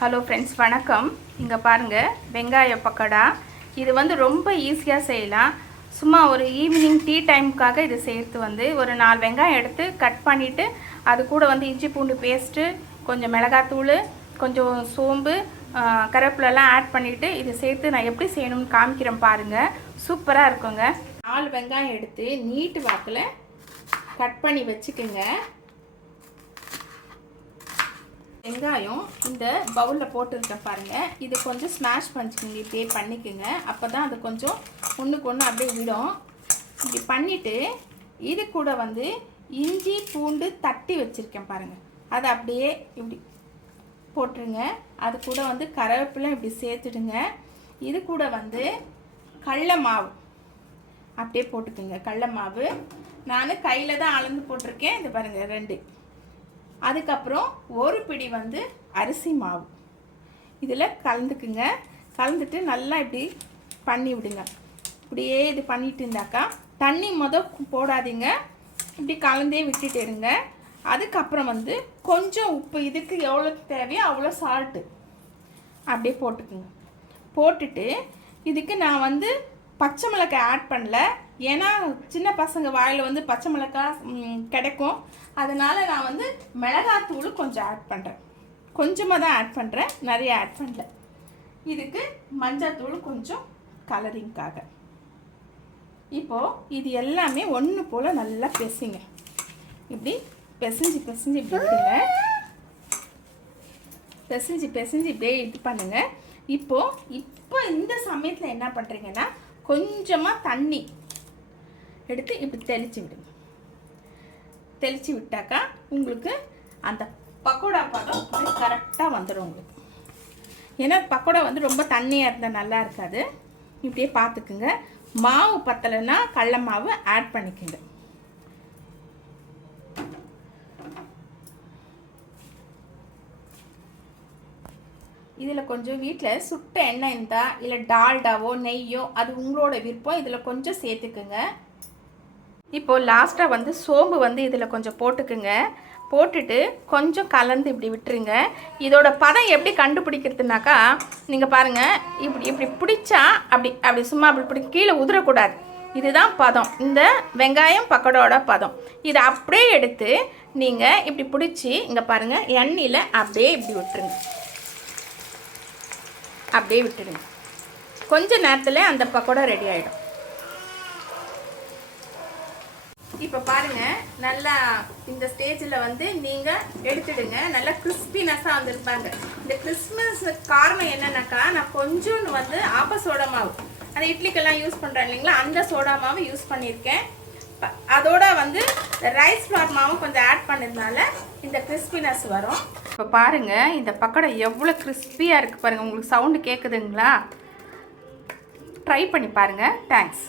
Hello friends, வணக்கம். இங்கே பாருங்கள், வெங்காய பக்கோடா. இது வந்து ரொம்ப ஈஸியாக செய்யலாம். சும்மா ஒரு ஈவினிங் டீ டைமுக்காக இது செய்கிறது ஒரு 4 வெங்காயம் எடுத்து கட் பண்ணிவிட்டு அது கூட இஞ்சி பூண்டு பேஸ்ட்டு, கொஞ்சம் மிளகாத்தூள், கொஞ்சம் சோம்பு, கருவேப்பிலெல்லாம் ஆட் பண்ணிவிட்டு இது சேர்த்து நான் எப்படி செய்யணும்னு காமிக்கிறேன் பாருங்கள். சூப்பராக இருக்குங்க. 4 வெங்காயம் எடுத்து நீட்டு வாக்கில் கட் பண்ணி வச்சுக்கோங்க. வெங்காயம் இந்த பவுலில் போட்டுருக்கேன் பாருங்கள். இது கொஞ்சம் ஸ்மாஷ் பண்ணிக்கோங்க. இப்படியே பண்ணிக்கோங்க. அப்போ தான் அது கொஞ்சம் ஒன்றுக்கு ஒன்று அப்படியே விடும். இப்படி பண்ணிவிட்டு இது கூட இஞ்சி பூண்டு தட்டி வச்சுருக்கேன் பாருங்கள். அதை அப்படியே இப்படி போட்டுருங்க. அது கூட கருவேப்பிலை இப்படி சேர்த்துடுங்க. இது கூட கடல மாவு அப்படியே போட்டுக்குங்க. கடல மாவு நான் கையில் தான் அளந்து போட்டிருக்கேன். இது பாருங்கள் 2. அதுக்கப்புறம் ஒரு பிடி அரிசி மாவு இதில் கலந்துக்குங்க. கலந்துட்டு நல்லா இப்படி பண்ணி விடுங்க. இப்படியே இது பண்ணிட்டு இருந்தாக்கா தண்ணி போடாதீங்க. இப்படி கலந்தே விட்டுட்டு இருங்க. அதுக்கப்புறம் கொஞ்சம் உப்பு, இதுக்கு எவ்வளோ தேவையோ அவ்வளோ சால்ட்டு அப்படியே போட்டுக்குங்க. போட்டுட்டு இதுக்கு நான் பச்சை மிளகாய் ஆட் பண்ணல. ஏன்னா சின்ன பசங்க வாயில் பச்சை மிளகாய் கிடைக்கும். அதனால் நான் மிளகாத்தூள் கொஞ்சம் ஆட் பண்ணுறேன். கொஞ்சமாக தான் ஆட் பண்ணுறேன், நிறைய ஆட் பண்ணல. இதுக்கு மஞ்சத்தூள் கொஞ்சம் கலரிங்காக. இப்போது இது எல்லாமே ஒன்று போல் நல்லா பெசிங்க. இப்படி பெசிஞ்சு இப்படி விடுங்க. பெசிஞ்சு இப்படியே இது பண்ணுங்கள். இப்போ இந்த சமயத்தில் என்ன பண்ணுறீங்கன்னா கொஞ்சமாக தண்ணி எடுத்து இப்படி தெளித்து விடுங்க. தெளித்து விட்டாக்கா உங்களுக்கு அந்த பக்கோடா பதம் கரெக்டாக வந்துடும் உங்களுக்கு. ஏன்னா பக்கோடா ரொம்ப தண்ணியாக இருந்தால் நல்லா இருக்காது. இப்படியே பார்த்துக்குங்க. மாவு பத்தலைன்னா கடல மாவு ஆட் பண்ணிக்கோங்க. இதில் கொஞ்சம் வீட்டில் சுட்ட எண்ணெய் இருந்தால் இல்லை டால்டாவோ நெய்யோ அது உங்களோட விருப்பம். இதில் கொஞ்சம் சேர்த்துக்குங்க. இப்போது லாஸ்ட்டாக சோம்பு இதில் கொஞ்சம் போட்டுக்குங்க. போட்டுட்டு கொஞ்சம் கலந்து இப்படி விட்டுருங்க. இதோட பதம் எப்படி கண்டுபிடிக்கிறதுனாக்கா நீங்கள் பாருங்கள். இப்படி பிடிச்சா அப்படி சும்மா அப்படி கீழே உதிரக்கூடாது. இதுதான் பதம், இந்த வெங்காயம் பக்கோடாவோட பதம். இதை அப்படியே எடுத்து நீங்கள் இப்படி பிடிச்சி இங்கே பாருங்கள், எண்ணெயில் அப்படியே இப்படி விட்டுருங்க. அப்படியே விட்டுடுங்க. கொஞ்ச நேரத்தில் அந்த பக்கோடா ரெடி ஆகிடும். இப்போ பாருங்கள், நல்லா இந்த ஸ்டேஜில் நீங்கள் எடுத்துடுங்க. நல்லா கிறிஸ்பினஸாக வந்திருப்பாங்க. இந்த கிறிஸ்மஸ் காரணம் என்னன்னாக்கா நான் கொஞ்சோன்னு ஆப்ப சோடா மாவு, அந்த இட்லிக்கெல்லாம் யூஸ் பண்ணுறேன் இல்லைங்களா, அந்த சோடா மாவு யூஸ் பண்ணியிருக்கேன். அதோட ரைஸ் ஃப்ளார் மாவும் கொஞ்சம் ஆட் பண்ணதுனால இந்த கிறிஸ்பினஸ் வரும். இப்போ பாருங்கள், இந்த பக்கோடா எவ்வளோ கிறிஸ்பியாக இருக்குது பாருங்கள். உங்களுக்கு சவுண்டு கேட்குதுங்களா? ட்ரை பண்ணி பாருங்கள். தேங்க்ஸ்.